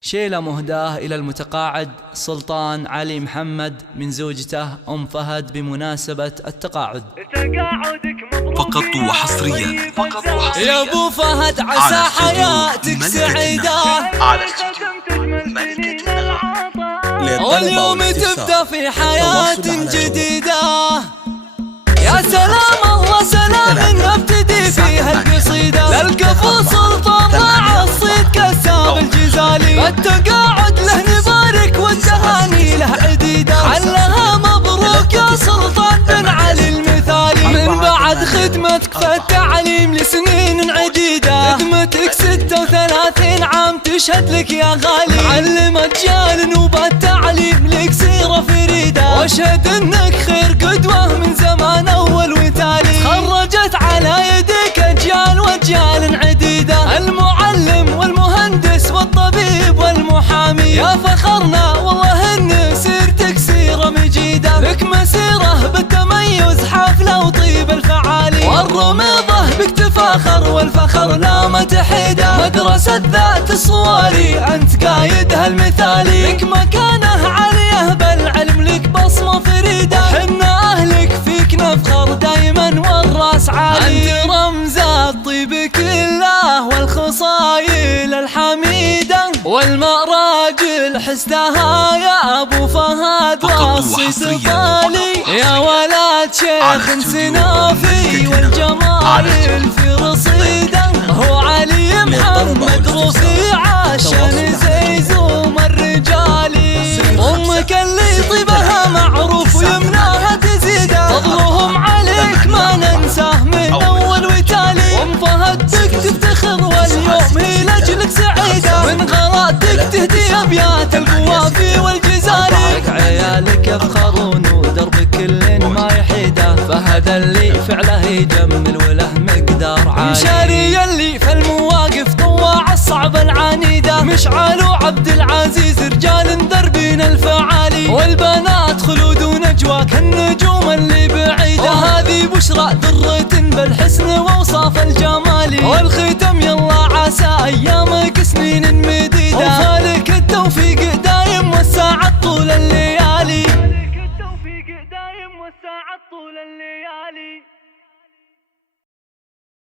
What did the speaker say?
شيلة مهداة إلى المتقاعد سلطان علي محمد من زوجته أم فهد بمناسبة التقاعد. فقط وحصريا يا أبو فهد عسى حياتك سعيدة على ملكة الغناء، واليوم تبدأ في حياة جديدة. يا سلام الله سلام نبتدي فيها القصيدة للكفو سلطان مع الصيد كساب الجزالي. التقاعد له نبارك والتهاني له عديدة، علها مبروك يا سلطان بن علي المثالي. من بعد خدمتك في التعليم لسنين عديدة، خدمتك 36 عام تشهد لك يا غالي. علم أجيال نوبة التعليم لك سيرة فريدة، واشهد انك خير قدوة من زمان أول وتالي. خرجت على يدك أجيال وأجيال عديدة، المعلم والمهندس والطبيب والمحامي. يا فخرنا والله إن سيرتك سيرة مجيدة، لك مسيرة بالتميز حفلة وطيب الفعالي. والرميضة بك تفاخر والفخر لا متحيدة، مدرسة ذات الصواري أنت قايدها المثالي. لك مكانة عالية بالعلم لك بصمة فريدة، حنا أهلك فيك نفخر دايما والراس عالي. أنت رمز الطيب كله والخصايل الحميدة، والمراجل حسدها يا أبو فهد والصيت طالي. يا ولد شيخ سنافي والجمال في رصيده، هو علي محمد رفيع عشان زي زوم الرجالي. أمك اللي طيبها معروف ويمناها تزيده، فضلهم عليك ما ننساه من أول وتالي. أم فهد بك تفتخر واليوم هي لأجلك سعيدة، من غراتك تهدي أبيات القوافي والجزالي. عيالك يفخرون ودربك كل ما يحيده، فهد اللي فعله يجمل وله مقدار عالي. مشاري اللي في المواقف طواع الصعب العنيدة، مشعل وعبد العزيز رجال دربين الفعالي. والبنات خلود ونجوى كالنجوم اللي بعيدة، وهذه بشرى درة بالحسن وأوصاف الجمالي. والختم يلا عسى أيامك سنين مديدة،